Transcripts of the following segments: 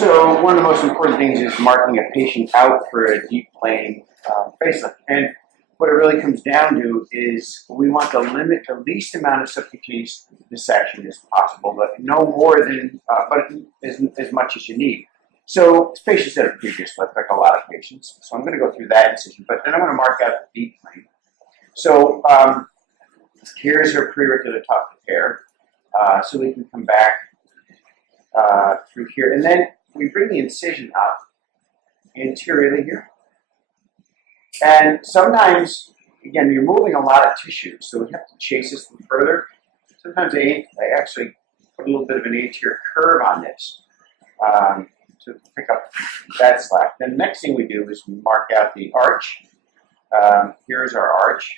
So one of the most important things is marking a patient out for a deep plane facelift. And what it really comes down to is we want to limit the least amount of subcutaneous dissection as possible, but no more than, but as much as you need. So patients that are previous lift, like a lot of patients. So I'm going to go through that incision, but then I'm going to mark out the deep plane. So here's her pre-rip to the top of the hair. So we can come back through here, and then we bring the incision up anteriorly here. And sometimes, again, you're moving a lot of tissue, so we have to chase this further. Sometimes I actually put a little bit of an anterior curve on this to pick up that slack. Then the next thing we do is mark out the arch. Here's our arch.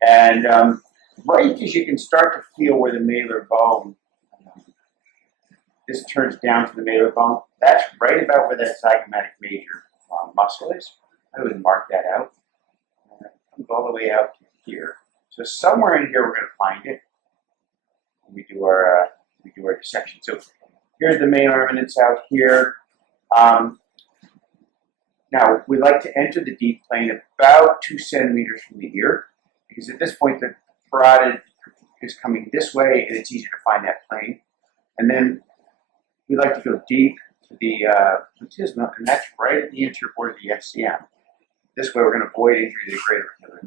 And right as you can start to feel where the malar bone, this turns down to the malar bone, that's right about where that zygomatic major muscle is. I would mark that out. And it comes all the way out to here. So somewhere in here we're going to find it when we do our dissection. So here's the malar eminence out here. Now we like to enter the deep plane about 2 centimeters from the ear, because at this point the parotid is coming this way and it's easier to find that plane. And then we like to go deep to the platysma, and that's right at the anterior border of the FCM. This way we're going to avoid injury to the greater reticular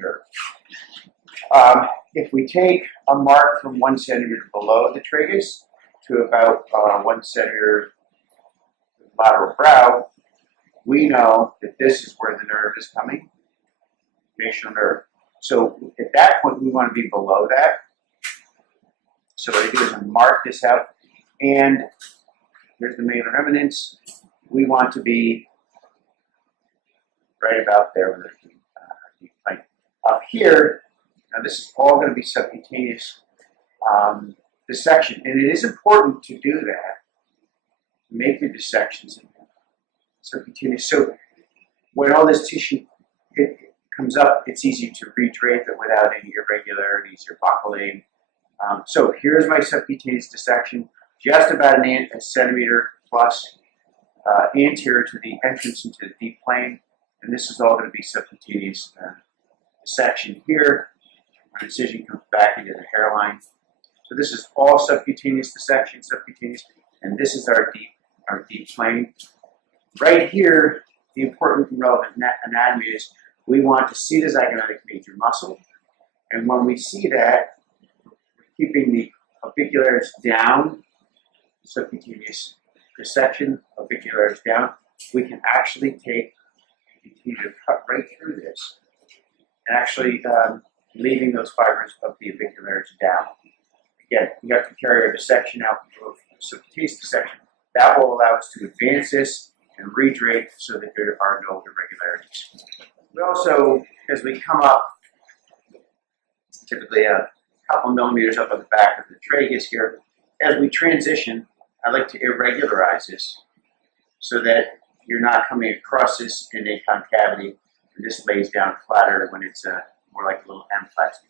nerve. If we take a mark from 1 centimeter below the tragus to about 1 centimeter lateral brow, we know that this is where the nerve is coming, facial nerve. So at that point, we want to be below that. So what I do is I mark this out, and here's the malar eminence. We want to be right about there with the deep plane. Up here, now this is all going to be subcutaneous dissection, and it is important to do that, to make your dissections subcutaneous. So when all this tissue comes up, it's easy to redrape it without any irregularities or buckling. So here's my subcutaneous dissection, just about a centimeter plus anterior to the entrance into the deep plane, and this is all going to be subcutaneous dissection here. My incision comes back into the hairline. So this is all subcutaneous dissection, subcutaneous, and this is our deep plane. Right here, the important and relevant anatomy is we want to see the zygomatic major muscle, and when we see that, keeping the orbicularis down, subcutaneous dissection, orbicularis down, we can actually continue to cut right through this, and actually leaving those fibers of the orbicularis down. Again, we have to carry our dissection out of subcutaneous dissection. That will allow us to advance this and redrape so that there are no irregularities. We also, as we come up, typically a couple millimeters up on the back of the tragus here, as we transition, I like to irregularize this so that you're not coming across this in a concavity, and this lays down flatter when it's more like a little M-plastic.